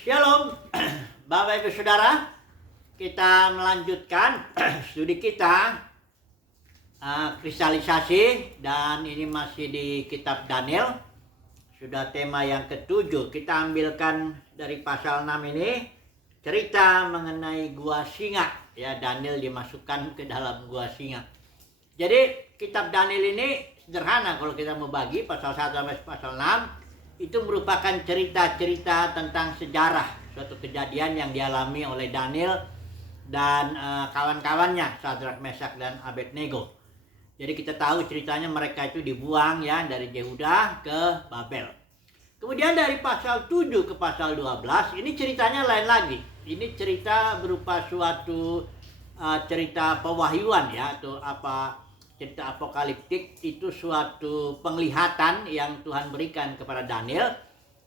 Shalom, Bapak Ibu Saudara. Kita melanjutkan studi kita kristalisasi, dan ini masih di kitab Daniel. Sudah tema yang ketujuh. Kita ambilkan dari pasal 6 ini cerita mengenai gua singa. Ya, Daniel dimasukkan ke dalam gua singa. Jadi kitab Daniel ini sederhana kalau kita mau bagi pasal 1 sampai pasal 6. Itu merupakan cerita-cerita tentang sejarah suatu kejadian yang dialami oleh Daniel dan kawan-kawannya, Sadrak, Mesak, dan Abednego. Jadi kita tahu ceritanya mereka itu dibuang ya dari Yehuda ke Babel. Kemudian dari pasal 7 ke pasal 12 ini ceritanya lain lagi. Ini cerita berupa suatu cerita pewahyuan ya, atau cerita apokaliptik. Itu suatu penglihatan yang Tuhan berikan kepada Daniel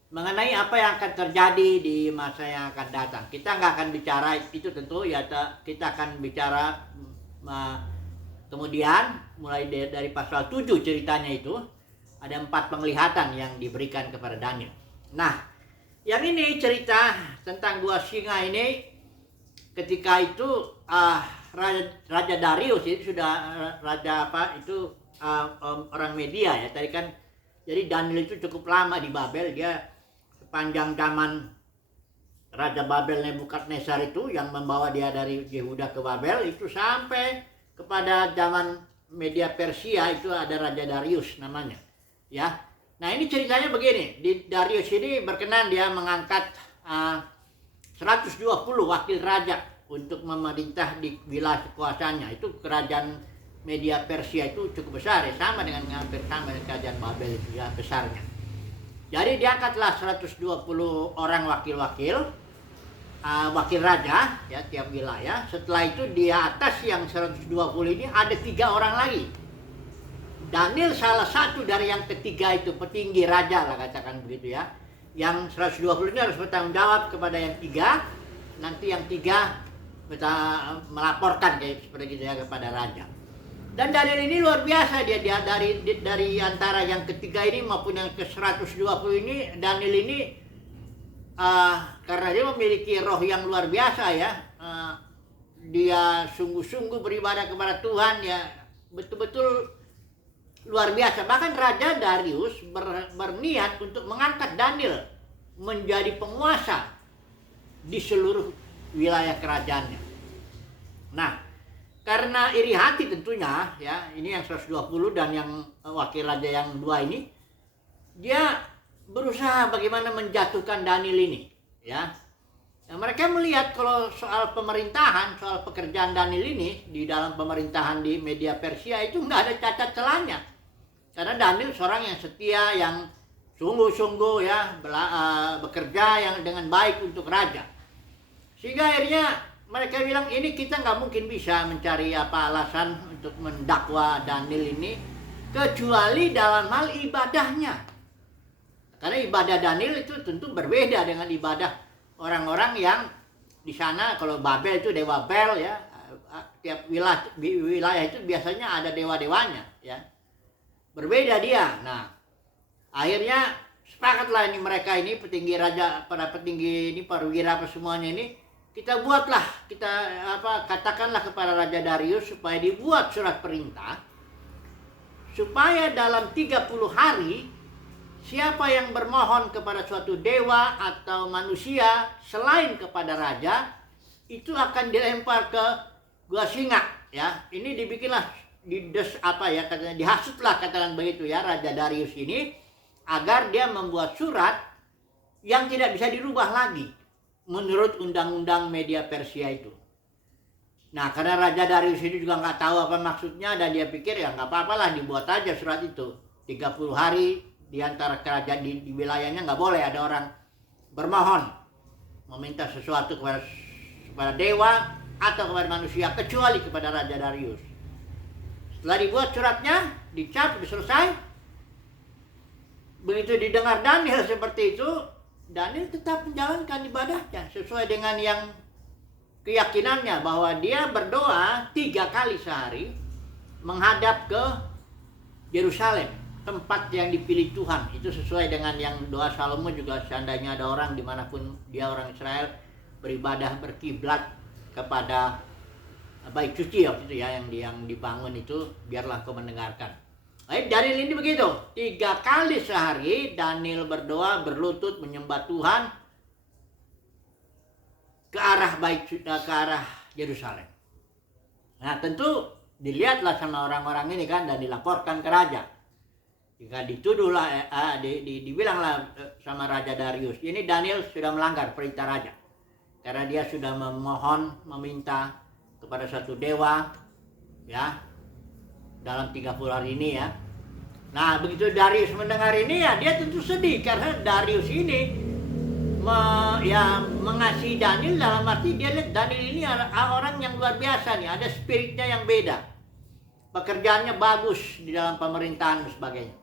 mengenai apa yang akan terjadi di masa yang akan datang. Kita nggak akan bicara itu tentu ya, kita akan bicara kemudian mulai dari pasal 7 ceritanya itu ada 4 penglihatan yang diberikan kepada Daniel. Nah, yang ini cerita tentang gua singa ini, ketika itu Raja Darius itu sudah raja orang Media ya. Tadi kan jadi Daniel itu cukup lama di Babel. Dia sepanjang zaman Raja Babel Nebukadnezar itu yang membawa dia dari Yehuda ke Babel, itu sampai kepada zaman Media Persia itu ada Raja Darius namanya. Ya. Nah, ini ceritanya begini. Di Darius ini berkenan dia mengangkat 120 wakil raja untuk memerintah di wilayah kekuasaannya. Itu kerajaan Media Persia itu cukup besar ya, hampir sama dengan kerajaan Babel itu ya besarnya. Jadi diangkatlah 120 orang wakil raja ya tiap wilayah. Setelah itu di atas yang 120 ini ada 3 orang lagi. Daniel salah satu dari yang ketiga itu, petinggi raja lah katakan begitu ya. Yang 120 ini harus bertanggung jawab kepada yang 3. Nanti yang 3 kita melaporkan kayak seperti gitu ya kepada raja. Dan Daniel ini luar biasa, dia dari antara yang ketiga ini maupun yang ke 120 ini, Daniel ini karena dia memiliki roh yang luar biasa ya, dia sungguh-sungguh beribadah kepada Tuhan ya, betul-betul luar biasa. Bahkan Raja Darius berniat untuk mengangkat Daniel menjadi penguasa di seluruh wilayah kerajaannya. Nah, karena iri hati tentunya ya, ini yang 120 dan yang wakil raja yang 2 ini, dia berusaha bagaimana menjatuhkan Daniel ini ya. Nah, mereka melihat kalau soal pemerintahan, soal pekerjaan Daniel ini di dalam pemerintahan di Media Persia itu nggak ada cacat celahnya. Karena Daniel seorang yang setia, yang sungguh-sungguh ya bekerja yang dengan baik untuk raja. Sehingga akhirnya mereka bilang, ini kita nggak mungkin bisa mencari alasan untuk mendakwa Daniel ini kecuali dalam hal ibadahnya. Karena ibadah Daniel itu tentu berbeda dengan ibadah orang-orang yang di sana. Kalau Babel itu dewa Bel ya, tiap wilayah itu biasanya ada dewa-dewanya ya. Berbeda dia. Nah, akhirnya sepakatlah ini mereka ini petinggi raja, para petinggi ini, perwira apa semuanya ini, kita katakanlah kepada Raja Darius supaya dibuat surat perintah supaya dalam 30 hari siapa yang bermohon kepada suatu dewa atau manusia selain kepada raja itu akan dilempar ke gua singa ya. Ini dibikinlah dihasutlah katakan begitu ya Raja Darius ini, agar dia membuat surat yang tidak bisa dirubah lagi menurut undang-undang Media Persia itu. Nah, karena Raja Darius ini juga nggak tahu apa maksudnya, dan dia pikir ya nggak apa-apalah dibuat aja surat itu. 30 hari di antara kerajaan di wilayahnya nggak boleh ada orang bermohon meminta sesuatu kepada dewa atau kepada manusia kecuali kepada Raja Darius. Setelah dibuat suratnya, dicap, selesai. Begitu didengar Daniel seperti itu, Daniel tetap menjalankan ibadahnya sesuai dengan yang keyakinannya, bahwa dia berdoa 3 kali sehari menghadap ke Yerusalem. tempat yang dipilih Tuhan. Itu sesuai dengan yang doa Salomo juga, seandainya ada orang dimanapun dia orang Israel beribadah berkiblat kepada bait suci waktu itu ya, yang dibangun itu, biarlah kau mendengarkan. Daniel ini begitu, 3 kali sehari Daniel berdoa, berlutut menyembah Tuhan ke arah Yerusalem. Nah tentu dilihatlah sama orang-orang ini kan, dan dilaporkan ke raja. Jika dituduhlah, dibilanglah sama Raja Darius, ini Daniel sudah melanggar perintah raja. Karena dia sudah meminta kepada satu dewa, ya, dalam 30 hari ini ya. Nah begitu Darius mendengar ini ya, dia tentu sedih. Karena Darius ini mengasihi Daniel, dalam arti dia lihat Daniel ini orang yang luar biasa nih. Ada spiritnya yang beda. Pekerjaannya bagus di dalam pemerintahan dan sebagainya.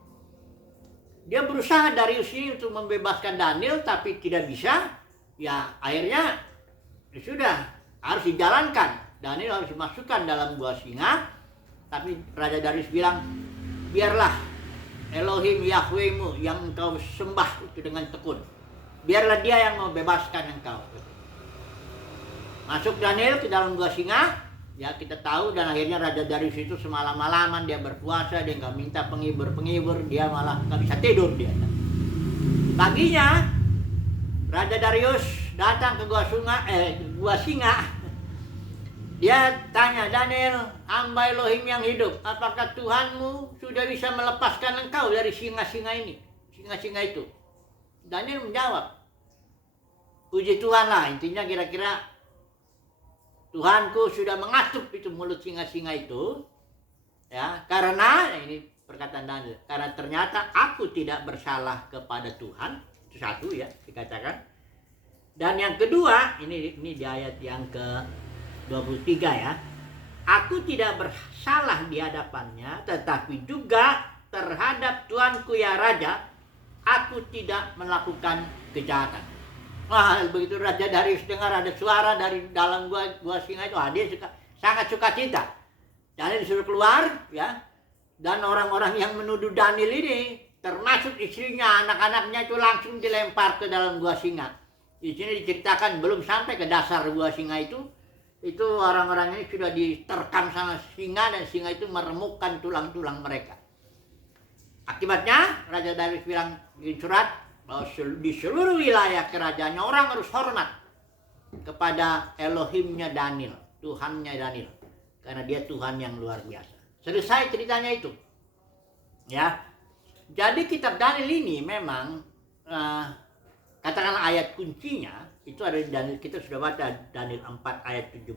Dia berusaha Darius ini untuk membebaskan Daniel, tapi tidak bisa. Ya akhirnya ya sudah, harus dijalankan. Daniel harus dimasukkan dalam gua singa. Tapi Raja Darius bilang, biarlah Elohim Yahwehmu yang engkau sembah itu dengan tekun, biarlah dia yang membebaskan engkau. Masuk Daniel ke dalam gua singa. Ya kita tahu, dan akhirnya Raja Darius itu semalam-malaman dia berpuasa, dia nggak minta penghibur, dia malah nggak bisa tidur dia. Paginya Raja Darius datang ke gua singa. Dia tanya, Daniel, hamba Elohim yang hidup, apakah Tuhanmu sudah bisa melepaskan engkau dari singa-singa itu? Daniel menjawab, puji Tuhan lah, intinya kira-kira Tuhanku sudah mengatup itu mulut singa-singa itu, ya, karena ini perkataan Daniel, karena ternyata aku tidak bersalah kepada Tuhan. Itu satu ya dikatakan. Dan yang kedua, ini di ayat yang ke-23 ya. Aku tidak bersalah di hadapannya, tetapi juga terhadap Tuanku ya Raja, aku tidak melakukan kejahatan. Wah, begitu Raja Darius dengar ada suara dari dalam gua singa itu, dia sangat suka cita. Daniel disuruh keluar, ya. Dan orang-orang yang menuduh Daniel ini, termasuk istrinya, anak-anaknya itu langsung dilempar ke dalam gua singa. Di sini diceritakan belum sampai ke dasar gua singa itu orang-orang ini sudah diterkam sama singa, dan singa itu meremukkan tulang-tulang mereka. Akibatnya Raja Darius bilang di surat, bahwa di seluruh wilayah kerajaannya orang harus hormat kepada Elohimnya Daniel, Tuhannya Daniel, karena dia Tuhan yang luar biasa. Selesai ceritanya itu, ya. Jadi kitab Daniel ini memang katakanlah ayat kuncinya itu ada di Daniel. Kita sudah baca Daniel 4 ayat 17.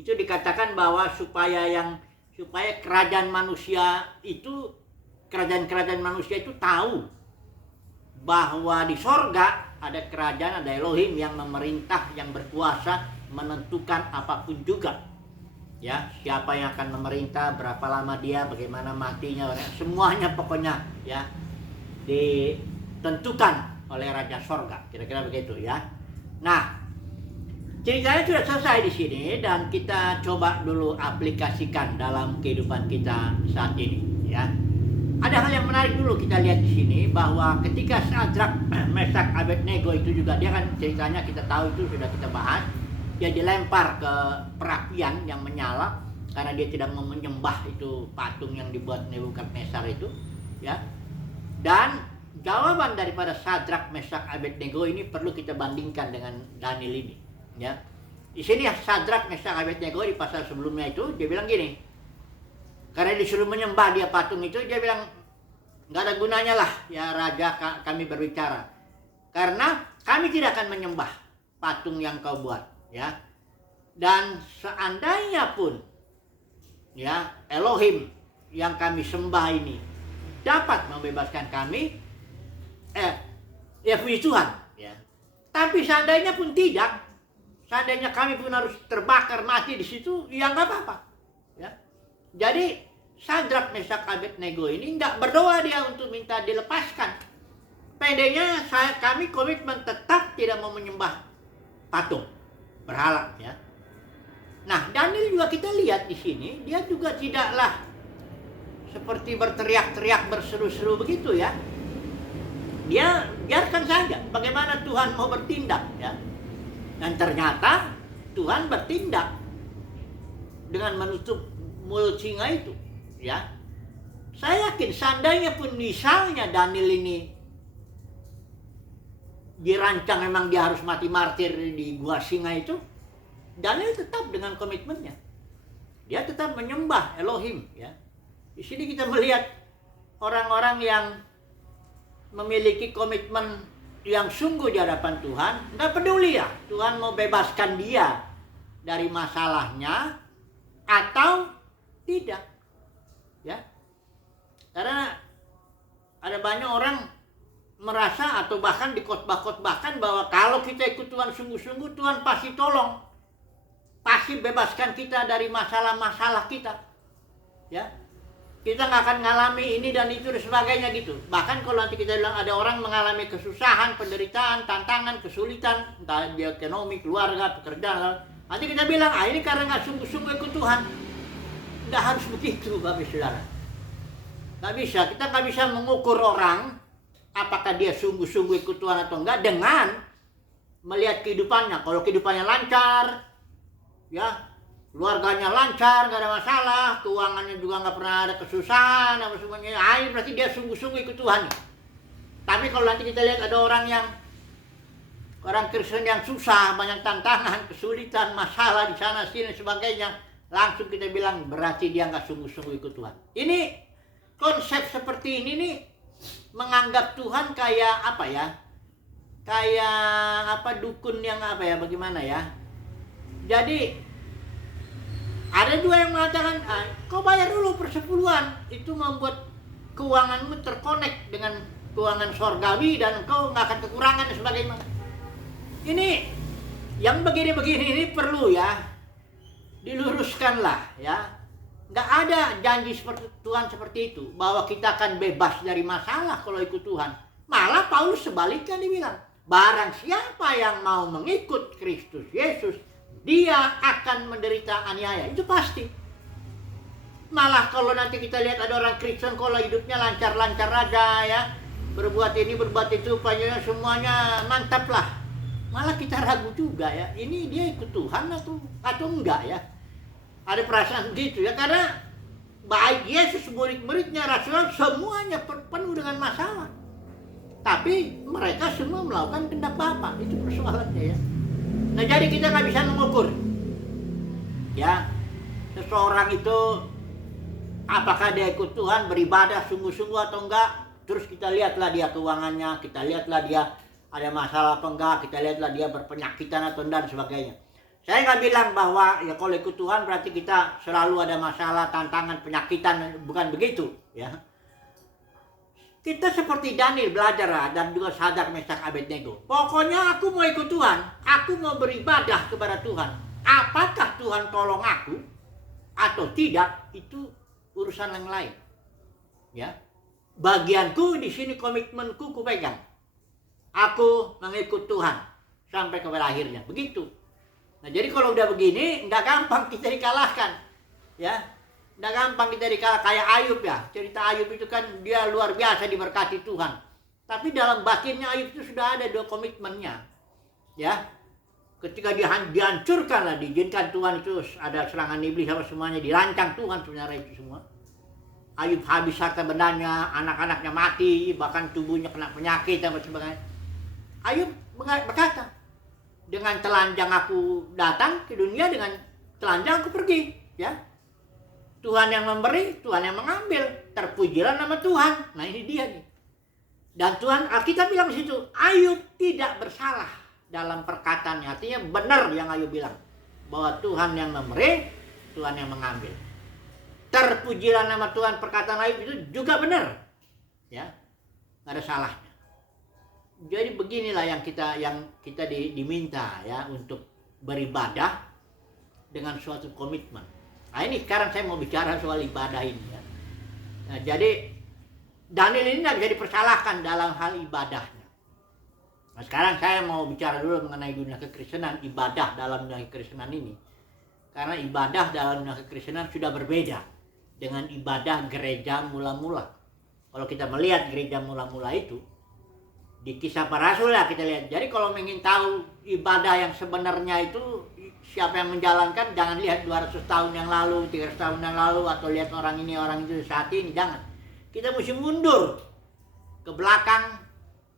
Itu dikatakan bahwa supaya kerajaan manusia itu tahu bahwa di sorga ada kerajaan, ada Elohim yang memerintah, yang berkuasa, menentukan apapun juga. Ya, siapa yang akan memerintah, berapa lama dia, bagaimana matinya, semuanya pokoknya ya ditentukan oleh Raja Sorga, kira-kira begitu ya. Nah, ceritanya sudah selesai di sini, dan kita coba dulu aplikasikan dalam kehidupan kita saat ini ya. Ada hal yang menarik dulu kita lihat di sini, bahwa ketika Sadrak, Mesak, Abednego itu juga, dia kan ceritanya kita tahu, itu sudah kita bahas. Dia dilempar ke perapian yang menyala karena dia tidak mau menyembah itu patung yang dibuat Nebukadnezar itu, ya. Dan jawaban daripada Sadrak, Mesak, Abednego ini perlu kita bandingkan dengan Daniel ini, ya. Di sini Sadrak, Mesak, Abednego di pasal sebelumnya itu dia bilang gini, karena disuruh menyembah dia patung itu, dia bilang, nggak ada gunanya lah ya Raja kami berbicara, karena kami tidak akan menyembah patung yang kau buat, ya. Dan seandainya pun ya Elohim yang kami sembah ini dapat membebaskan kami, ya puji Tuhan, ya. Tapi seandainya pun tidak, seandainya kami pun harus terbakar mati di situ, ya nggak apa-apa, ya. Jadi Sadrak, Mesak, Abednego ini nggak berdoa dia untuk minta dilepaskan. Pendeknya kami komitmen tetap tidak mau menyembah patung berhala, ya. Nah, Daniel juga kita lihat di sini, dia juga tidaklah seperti berteriak-teriak, berseru-seru begitu ya. Dia biarkan saja bagaimana Tuhan mau bertindak ya. Dan ternyata Tuhan bertindak dengan menutup mulut singa itu ya. Saya yakin seandainya pun misalnya Daniel ini dirancang memang dia harus mati martir di gua singa itu, Daniel tetap dengan komitmennya. Dia tetap menyembah Elohim ya. Di sini kita melihat orang-orang yang memiliki komitmen yang sungguh di hadapan Tuhan, nggak peduli ya Tuhan mau bebaskan dia dari masalahnya atau tidak ya. Karena ada banyak orang merasa atau bahkan dikhotbah-khotbahkan bahwa kalau kita ikut Tuhan sungguh-sungguh, Tuhan pasti tolong, pasti bebaskan kita dari masalah-masalah kita ya. Kita nggak akan ngalami ini dan itu dan sebagainya gitu. Bahkan kalau nanti kita bilang ada orang mengalami kesusahan, penderitaan, tantangan, kesulitan, entah dia ekonomi, keluarga, pekerjaan, nanti kita bilang, ini karena nggak sungguh-sungguh ikut Tuhan. Nggak harus begitu, Bapak Saudara. Nggak bisa, kita nggak bisa mengukur orang apakah dia sungguh-sungguh ikut Tuhan atau enggak dengan melihat kehidupannya. Kalau kehidupannya lancar, ya, keluarganya lancar, nggak ada masalah, keuangannya juga nggak pernah ada kesusahan, apa semuanya, berarti dia sungguh-sungguh ikut Tuhan. Tapi kalau nanti kita lihat ada orang Kristen yang susah, banyak tantangan, kesulitan, masalah di sana sini sebagainya, langsung kita bilang berarti dia nggak sungguh-sungguh ikut Tuhan. Ini konsep seperti ini nih menganggap Tuhan kayak apa ya? Kayak apa, dukun yang apa ya, bagaimana ya? Jadi ada juga yang mengatakan, kau bayar dulu persepuluhan, itu membuat keuanganmu terkonek dengan keuangan sorgawi dan kau nggak akan kekurangan dan sebagainya. Ini yang begini-begini ini perlu ya diluruskanlah ya. Nggak ada janji seperti Tuhan seperti itu bahwa kita akan bebas dari masalah kalau ikut Tuhan. Malah Paulus sebaliknya dibilang, barang siapa yang mau mengikut Kristus Yesus, dia akan menderita aniaya, itu pasti. Malah kalau nanti kita lihat ada orang Kristen kalau hidupnya lancar-lancar aja ya, berbuat ini berbuat itu, pokoknya semuanya mantap lah. Malah kita ragu juga ya, ini dia ikut Tuhan atau enggak ya. Ada perasaan gitu ya, karena baik Yesus, murid-muridnya, rasul, semuanya penuh dengan masalah. Tapi mereka semua melakukan kehendak Bapa, itu persoalannya ya. Nah, jadi kita nggak bisa mengukur ya seseorang itu apakah dia ikut Tuhan, beribadah sungguh-sungguh atau enggak. Terus kita lihatlah dia keuangannya, kita lihatlah dia ada masalah apa enggak, kita lihatlah dia berpenyakitan atau enggak dan sebagainya. Saya nggak bilang bahwa ya kalau ikut Tuhan berarti kita selalu ada masalah, tantangan, penyakitan, bukan begitu ya. Kita seperti Daniel belajar dan juga Sadrak, Mesak, Abednego. Pokoknya aku mau ikut Tuhan, aku mau beribadah kepada Tuhan. Apakah Tuhan tolong aku atau tidak, itu urusan yang lain. Ya, bagianku di sini, komitmenku kupegang. Aku mengikut Tuhan sampai kepada akhirnya. Begitu. Nah, jadi kalau udah begini, nggak gampang kita dikalahkan. Ya. Nggak gampang kita dikalah kayak Ayub ya. Cerita Ayub itu kan dia luar biasa diberkati Tuhan. Tapi dalam batinnya Ayub itu sudah ada dua komitmennya. Ya. Ketika dihancurkan lah, diizinkan Tuhan itu ada serangan iblis apa semuanya, dirancang Tuhan sebenarnya itu semua. Ayub habis harta bendanya, anak-anaknya mati, bahkan tubuhnya kena penyakit dan sebagainya. Ayub berkata, dengan telanjang aku datang ke dunia, dengan telanjang aku pergi. Ya. Tuhan yang memberi, Tuhan yang mengambil. Terpujilah nama Tuhan. Nah, ini dia nih. Dan Tuhan, Alkitab bilang di situ, Ayub tidak bersalah dalam perkataannya. Artinya benar yang Ayub bilang, bahwa Tuhan yang memberi, Tuhan yang mengambil. Terpujilah nama Tuhan, perkataan Ayub itu juga benar. Ya, nggak ada salahnya. Jadi beginilah yang kita diminta ya, untuk beribadah dengan suatu komitmen. Nah, ini sekarang saya mau bicara soal ibadah ini ya. Nah, jadi Daniel ini tidak bisa dipersalahkan dalam hal ibadahnya. Nah, sekarang saya mau bicara dulu mengenai dunia kekristenan, ibadah dalam dunia kekristenan ini. Karena ibadah dalam dunia kekristenan sudah berbeda dengan ibadah gereja mula-mula. Kalau kita melihat gereja mula-mula itu, di Kisah Para Rasul lah kita lihat. Jadi kalau ingin tahu ibadah yang sebenarnya itu siapa yang menjalankan, jangan lihat 200 tahun yang lalu, 300 tahun yang lalu, atau lihat orang ini, orang itu saat ini, jangan. Kita mesti mundur ke belakang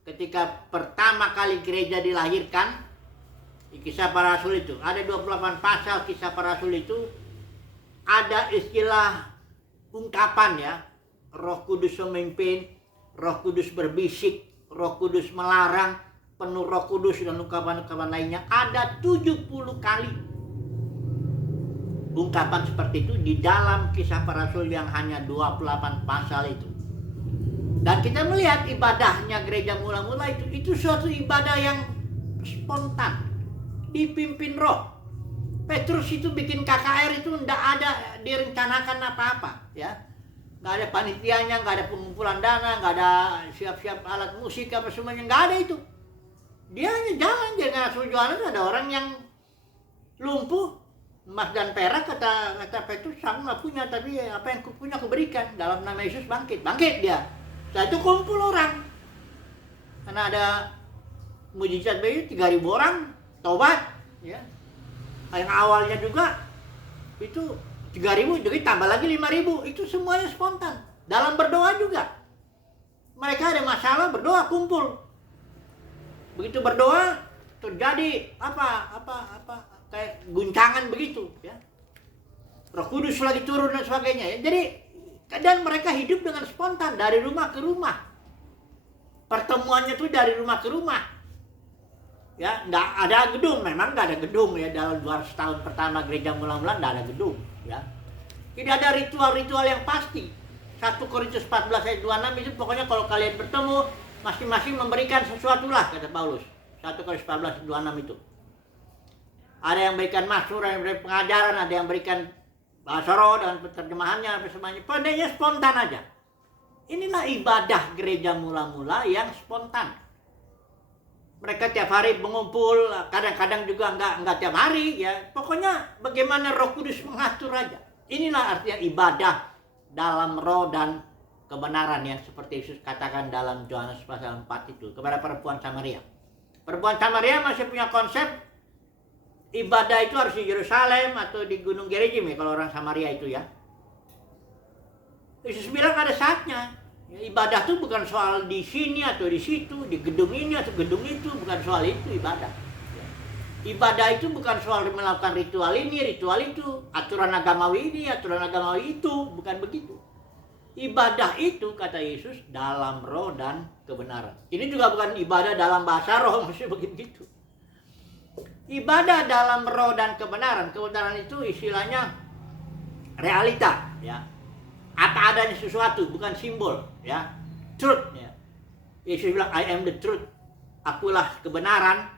ketika pertama kali gereja dilahirkan. Di Kisah Para Rasul itu ada 28 pasal Kisah Para Rasul itu, ada istilah ungkapan ya, Roh Kudus memimpin, Roh Kudus berbisik, Roh Kudus melarang, penuh Roh Kudus, dan ungkapan-ungkapan lainnya. Ada 70 kali ungkapan seperti itu di dalam Kisah Para Rasul yang hanya 28 pasal itu. Dan kita melihat ibadahnya gereja mula-mula itu suatu ibadah yang spontan, dipimpin Roh. Petrus itu bikin KKR itu tidak ada direncanakan apa-apa ya. Nggak ada panitianya, nggak ada pengumpulan dana, nggak ada siap-siap alat musik apa semuanya, nggak ada itu. Dia hanya jalan dengan Rasul Yohanes. Ada orang yang lumpuh, emas dan perak, kata Petrus, aku nggak punya, tapi apa yang kupunya aku berikan, dalam nama Yesus bangkit dia. Setelah itu kumpul orang, karena ada mujizat begitu, 3.000 orang tobat ya. Yang awalnya juga itu 3.000, jadi tambah lagi 5.000. Itu semuanya spontan. Dalam berdoa juga, mereka ada masalah, berdoa, kumpul. Begitu berdoa terjadi apa kayak guncangan begitu ya. Roh Kudus lagi turun dan sebagainya ya. Jadi kadang mereka hidup dengan spontan, dari rumah ke rumah. Pertemuannya tuh dari rumah ke rumah. Ya, nggak ada gedung, memang nggak ada gedung ya, dalam 200 tahun pertama gereja mula-mula nggak ada gedung ya. Tidak ada ritual-ritual yang pasti. 1 Korintus 14 ayat 26 itu pokoknya kalau kalian bertemu, masing-masing memberikan sesuatu lah, kata Paulus. 1 Korintus 14 ayat 26 itu. Ada yang berikan mazmur, ada yang berikan pengajaran, ada yang berikan bahasa roh dan terjemahannya, apa semuanya. Padanya spontan aja. Inilah ibadah gereja mula-mula yang spontan. Mereka tiap hari mengumpul, kadang-kadang juga enggak tiap hari ya. Pokoknya bagaimana Roh Kudus mengatur aja. Inilah artinya ibadah dalam roh dan kebenaran yang seperti Yesus katakan dalam Yohanes pasal 4 itu kepada perempuan Samaria. Perempuan Samaria masih punya konsep ibadah itu harus di Yerusalem atau di Gunung Gerizim ya, kalau orang Samaria itu ya. Yesus bilang ada saatnya. Ya, ibadah itu bukan soal di sini atau di situ, di gedung ini atau gedung itu, bukan soal itu ibadah. Ya. Ibadah itu bukan soal melakukan ritual ini, ritual itu, aturan agamawi ini, aturan agamawi itu, bukan begitu. Ibadah itu, kata Yesus, dalam roh dan kebenaran. Ini juga bukan ibadah dalam bahasa roh, maksudnya begitu. Ibadah dalam roh dan kebenaran. Kebenaran itu istilahnya realita, ya. Apa adanya sesuatu, bukan simbol, ya. Truth, ya. Yesus bilang, I am the truth. Akulah kebenaran.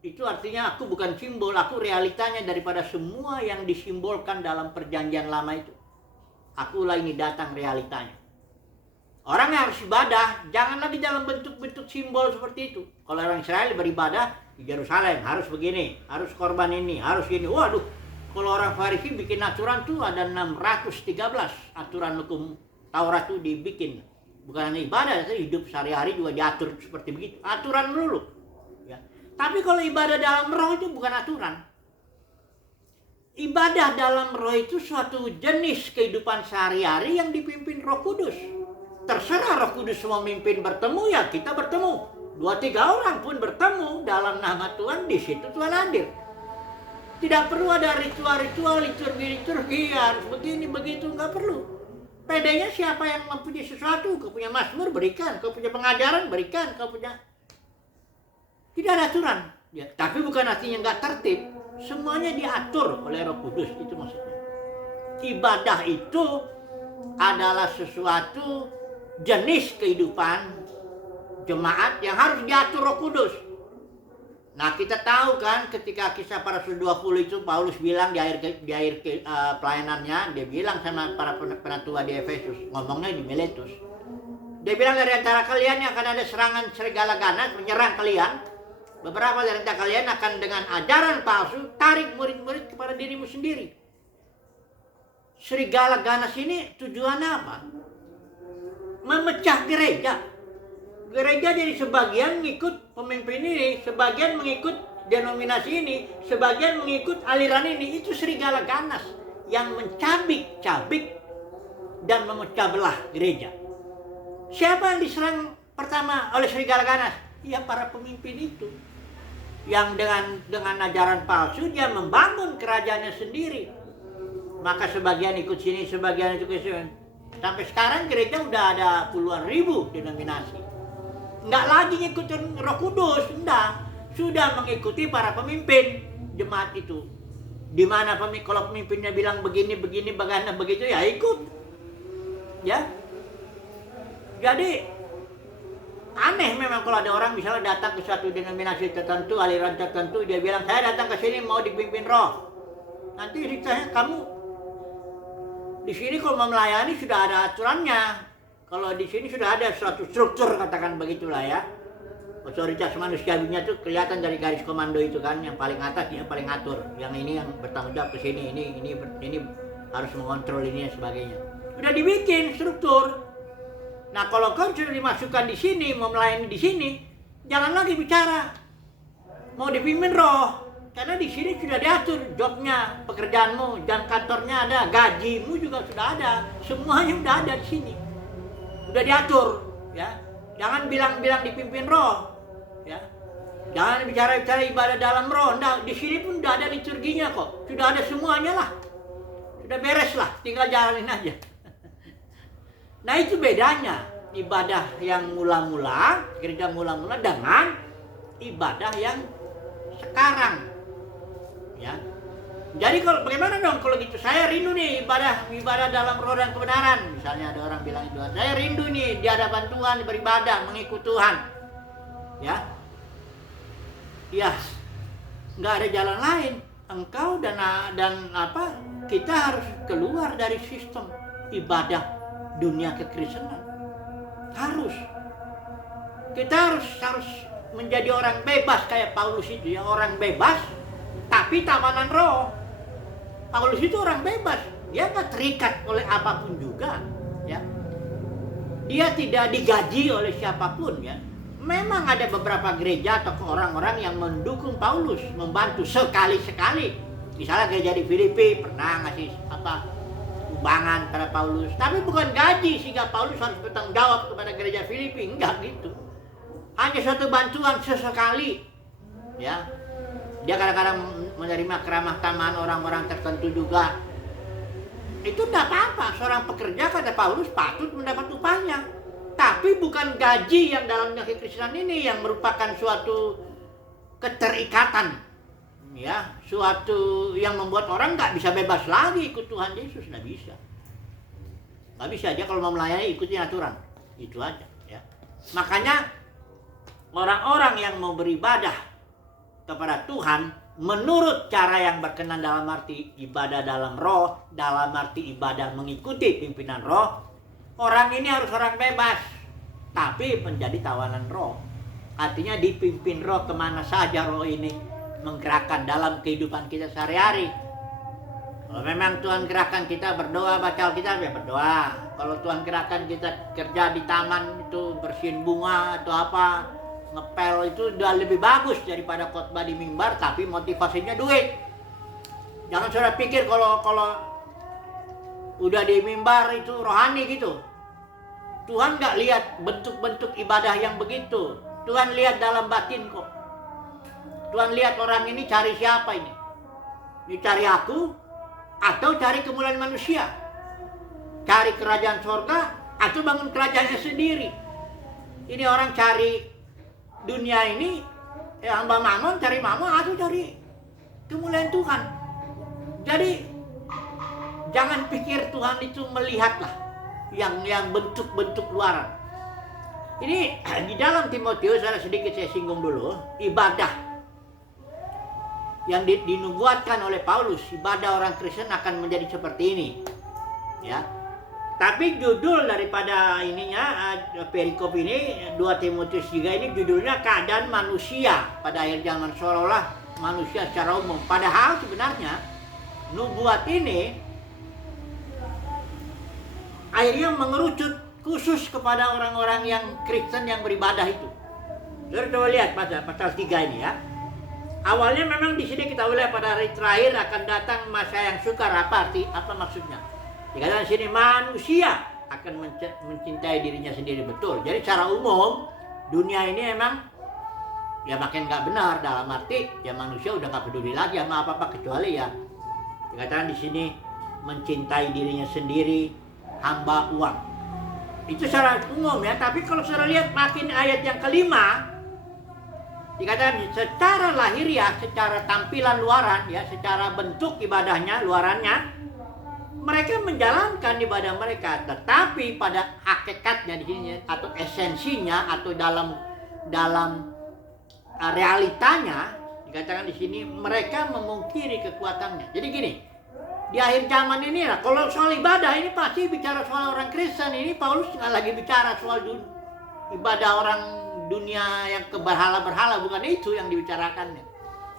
Itu artinya aku bukan simbol, aku realitanya daripada semua yang disimbolkan dalam perjanjian lama itu. Akulah ini datang realitanya. Orang yang harus ibadah, jangan lagi dalam bentuk-bentuk simbol seperti itu. Kalau orang Israel beribadah di Yerusalem, harus begini, harus korban ini, harus ini. Waduh, kalau orang Farisi bikin aturan tuh ada 613 aturan hukum Taurat tuh dibikin. Bukan hanya ibadah, tapi hidup sehari-hari juga diatur seperti begitu. Aturan melulu. Ya. Tapi kalau ibadah dalam roh itu bukan aturan. Ibadah dalam roh itu suatu jenis kehidupan sehari-hari yang dipimpin Roh Kudus. Terserah Roh Kudus mau memimpin bertemu, ya kita bertemu. 2-3 orang pun bertemu dalam nama Tuhan, di situ Tuhan hadir. Tidak perlu ada ritual-ritual, liturgi, harus begini, begitu, nggak perlu. Pedenya siapa yang mempunyai sesuatu, kau punya mazmur, berikan. Kau punya pengajaran, berikan. Kau punya... Tidak ada aturan. Ya, tapi bukan artinya nggak tertib. Semuanya diatur oleh Roh Kudus, itu maksudnya. Ibadah itu adalah sesuatu jenis kehidupan jemaat yang harus diatur Roh Kudus. Nah, kita tahu kan ketika Kisah Para Rasul 20 itu Paulus bilang di akhir pelayanannya, dia bilang sama para penatua di Efesus, ngomongnya di Miletus. Dia bilang, dari antara kalian yang akan ada serangan serigala ganas menyerang kalian. Beberapa dari antara kalian akan dengan ajaran palsu tarik murid-murid kepada dirimu sendiri. serigala ganas ini tujuannya apa? Memecah gereja. Gereja jadi sebagian mengikut pemimpin ini, sebagian mengikut denominasi ini, sebagian mengikut aliran ini. Itu serigala ganas yang mencabik-cabik dan memecah belah gereja. Siapa yang diserang pertama oleh serigala ganas? Ya para pemimpin itu. Yang dengan ajaran palsu dia membangun kerajaannya sendiri. Maka sebagian ikut sini, sebagian ikut sini. Sampai sekarang gereja udah ada puluhan ribu denominasi. Enggak lagi ngikutin Roh Kudus, enggak. Sudah mengikuti para pemimpin jemaat itu. Di mana kalau pemimpinnya bilang begini, bagaimana begitu, ya ikut. Ya. Jadi aneh memang kalau ada orang misalnya datang ke suatu denominasi tertentu, aliran tertentu, dia bilang saya datang ke sini mau dipimpin Roh. Nanti ditanya kamu di sini kalau mau melayani sudah ada aturannya. Kalau di sini sudah ada suatu struktur, katakan begitulah ya. Otoritas manusiawinya tuh kelihatan dari garis komando itu kan, yang paling atas dia paling atur. Yang ini yang bertanggung jawab ke sini, ini harus mengontrol ini dan sebagainya. Udah dibikin struktur. Nah, kalau kau sudah dimasukkan di sini, mau melayani di sini, jangan lagi bicara mau dipimpin Roh. Karena di sini sudah diatur jobnya, pekerjaanmu, jam kantornya ada, gajimu juga sudah ada, semuanya sudah ada di sini, sudah diatur, ya. Jangan bilang-bilang dipimpin Roh, ya. Jangan bicara-bicara ibadah dalam Roh. Nah, di sini pun sudah ada liturginya kok, sudah ada semuanya lah, sudah beres lah, tinggal jalanin aja. Nah itu bedanya ibadah yang mula-mula, gereja mula-mula dengan ibadah yang sekarang. Ya. Jadi kalau bagaimana dong kalau gitu? Saya rindu nih ibadah dalam Roh dan kebenaran. Misalnya ada orang bilang itu, saya rindu nih di hadapan Tuhan beribadah, mengikut Tuhan. Ya. Ya. Nggak ada jalan lain. Engkau dan kita harus keluar dari sistem ibadah dunia kekristenan. Harus. Kita harus menjadi orang bebas kayak Paulus itu ya, orang bebas tapi tawanan Roh. Paulus itu orang bebas, dia nggak terikat oleh apapun juga, ya. Dia tidak digaji oleh siapapun, ya. Memang ada beberapa gereja atau orang-orang yang mendukung Paulus, membantu sekali-sekali. Misalnya gereja di Filipi pernah ngasih sumbangan pada Paulus, tapi bukan gaji sehingga Paulus harus bertanggung jawab kepada gereja Filipi, enggak gitu. Hanya suatu bantuan sesekali, ya. Dia kadang-kadang menerima keramah tamahan orang-orang tertentu juga. Itu tidak apa-apa, seorang pekerja kata Paulus patut mendapat upahnya. Tapi bukan gaji yang dalam dunia kekristenan ini yang merupakan suatu keterikatan, ya, suatu yang membuat orang nggak bisa bebas lagi ikut Tuhan Yesus, nggak bisa. Nggak bisa, dia kalau mau melayani ikutin aturan, itu aja, ya. Makanya orang-orang yang mau beribadah kepada Tuhan menurut cara yang berkenan dalam arti ibadah dalam Roh, dalam arti ibadah mengikuti pimpinan Roh, orang ini harus orang bebas tapi menjadi tawanan Roh. Artinya dipimpin Roh kemana saja Roh ini menggerakkan dalam kehidupan kita sehari-hari. Kalau memang Tuhan gerakkan kita berdoa, baca Alkitab, ya berdoa. Kalau Tuhan gerakkan kita kerja di taman itu bersihin bunga atau apa, ngepel, itu udah lebih bagus daripada khotbah di mimbar tapi motivasinya duit. Jangan saudara pikir kalau udah di mimbar itu rohani gitu. Tuhan nggak lihat bentuk-bentuk ibadah yang begitu. Tuhan lihat dalam batin kok. Tuhan lihat orang ini cari siapa ini? Ini cari aku atau cari kemuliaan manusia? Cari kerajaan surga atau bangun kerajaannya sendiri? Ini orang cari dunia ini, hamba mamon, cari mamon atau cari kemuliaan Tuhan. Jadi jangan pikir Tuhan itu melihatlah yang bentuk-bentuk luaran. Ini di dalam Timotius ada sedikit saya singgung dulu, ibadah yang dinubuatkan oleh Paulus, ibadah orang Kristen akan menjadi seperti ini, ya. Tapi judul daripada ininya perikop ini 2 Timotius 3 ini judulnya keadaan manusia pada akhir zaman, seolah-olah manusia secara umum. Padahal sebenarnya nubuat ini akhirnya mengerucut khusus kepada orang-orang yang Kristen yang beribadah itu. Saudara coba lihat pasal 3 ini ya. Awalnya memang di sini kita lihat pada hari terakhir akan datang masa yang sukar. Apa maksudnya? Dikatakan di sini manusia akan mencintai dirinya sendiri, betul. Jadi secara umum dunia ini emang ya makin nggak benar, dalam arti ya manusia udah nggak peduli lagi sama apa-apa kecuali ya dikatakan di sini mencintai dirinya sendiri, hamba uang. Itu secara umum ya. Tapi kalau saudara lihat makin ayat yang kelima, dikatakan secara lahiriah, secara tampilan luaran ya, secara bentuk ibadahnya, luarannya mereka menjalankan ibadah mereka, tetapi pada hakikatnya di sini atau esensinya atau dalam realitanya dikatakan di sini mereka memungkiri kekuatannya. Jadi gini, di akhir zaman ini lah, kalau soal ibadah ini pasti bicara soal orang Kristen. Ini Paulus nggak lagi bicara soal ibadah orang dunia yang ke berhala-berhala, bukan itu yang dibicarakannya.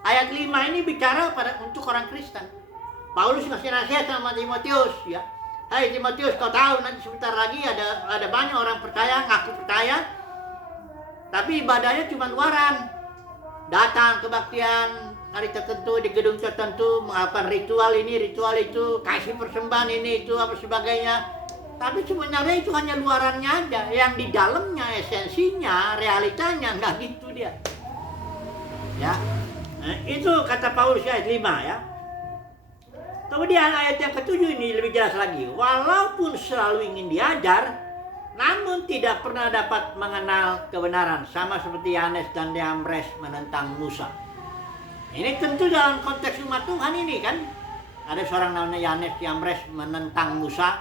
Ayat 5 ini bicara untuk orang Kristen. Paulus kasih nasihat sama Timotius ya. Hai Timotius, kau tahu nanti sebentar lagi ada banyak orang percaya, ngaku percaya, tapi ibadahnya cuma luaran. Datang kebaktian hari tertentu di gedung tertentu, melakukan ritual ini, ritual itu, kasih persembahan ini itu apa sebagainya. Tapi sebenarnya itu hanya luarannya aja. Yang di dalamnya, esensinya, realitanya nggak gitu dia. Ya. Nah, itu kata Paulus ayat 5 ya. Kemudian ayat yang ke-7 ini lebih jelas lagi. Walaupun selalu ingin diajar, namun tidak pernah dapat mengenal kebenaran. Sama seperti Yanes dan Yambres menentang Musa. Ini tentu dalam konteks umat Tuhan ini kan. Ada seorang namanya Yanes Yambres menentang Musa.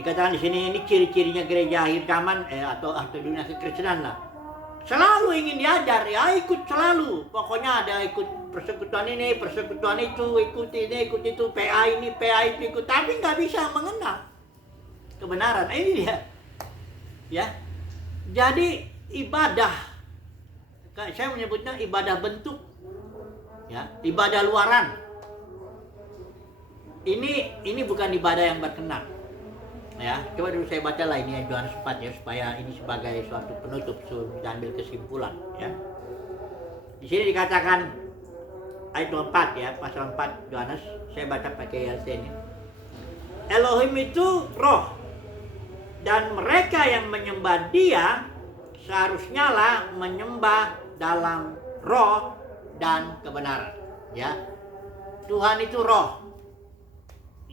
Dikatakan di sini ini ciri-cirinya gereja akhir zaman atau dunia kekristenan lah. Selalu ingin diajar, ya ikut selalu. Pokoknya ada ikut persekutuan ini, persekutuan itu, ikut ini, ikut itu, PA ini, PA itu ikut. Tapi nggak bisa mengenal kebenaran. Ini dia. Ya. Jadi ibadah, saya menyebutnya ibadah bentuk. Ya, ibadah luaran. Ini bukan ibadah yang berkenan. Ya, coba dulu saya baca lah ini Yohanes 4 ya, supaya ini sebagai suatu penutup sebelum kita ambil kesimpulan ya. Di sini dikatakan ayat 24 ya, pasal 4 Yohanes, saya baca pakai YLC ini. Elohim itu roh, dan mereka yang menyembah Dia seharusnya lah menyembah dalam roh dan kebenaran ya. Tuhan itu roh.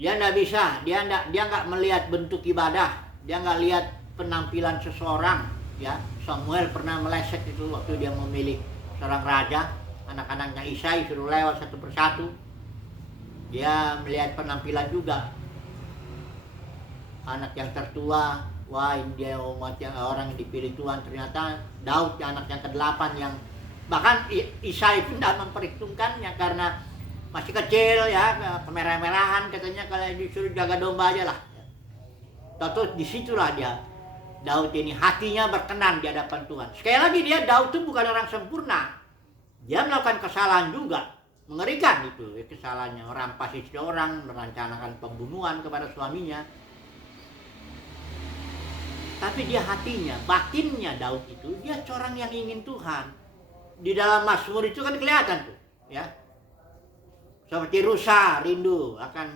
Dia nggak bisa, dia nggak melihat bentuk ibadah, dia nggak lihat penampilan seseorang ya. Samuel pernah meleset itu waktu dia memilih seorang raja, anak-anaknya Isai suruh lewat satu persatu. Dia melihat penampilan juga, anak yang tertua, wah dia umat yang orang yang dipilih Tuhan. Ternyata Daud anak yang ke-8 yang bahkan Isai pun tidak memperhitungkannya karena masih kecil ya, kemerah-merahan katanya, kalau disuruh jaga domba aja lah. Tahu disitulah dia, Daud ini hatinya berkenan di hadapan Tuhan. Sekali lagi Daud itu bukan orang sempurna. Dia melakukan kesalahan juga, mengerikan itu ya, kesalahannya merampas istri orang, merencanakan pembunuhan kepada suaminya. Tapi dia hatinya, batinnya Daud itu, dia seorang yang ingin Tuhan. Di dalam Mazmur itu kan kelihatan tuh ya. Seperti rusa rindu akan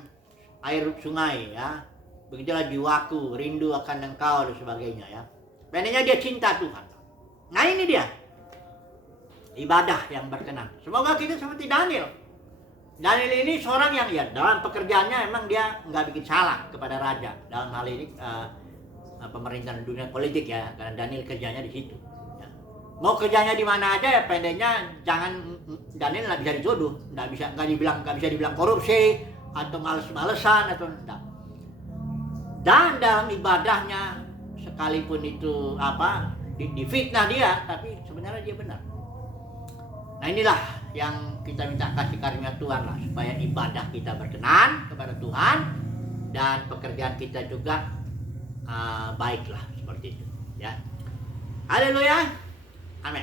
air sungai ya. Begitulah jiwaku rindu akan Engkau dan sebagainya ya. Pendeknya dia cinta Tuhan. Nah ini dia ibadah yang berkenan. Semoga kita seperti Daniel. Daniel ini seorang yang ya dalam pekerjaannya emang dia nggak bikin salah kepada raja. Dalam hal ini pemerintahan dunia politik ya, karena Daniel kerjanya di situ. Mau kerjanya di mana aja ya, pendeknya jangan Daniel nggak bisa dituduh, nggak bisa dibilang korupsi atau males-malesan atau enggak. Dan dalam ibadahnya sekalipun itu difitnah dia, tapi sebenarnya dia benar. Nah inilah yang kita minta kasih karunia Tuhan lah, supaya ibadah kita berkenan kepada Tuhan dan pekerjaan kita juga baiklah seperti itu ya. Haleluya. Amin.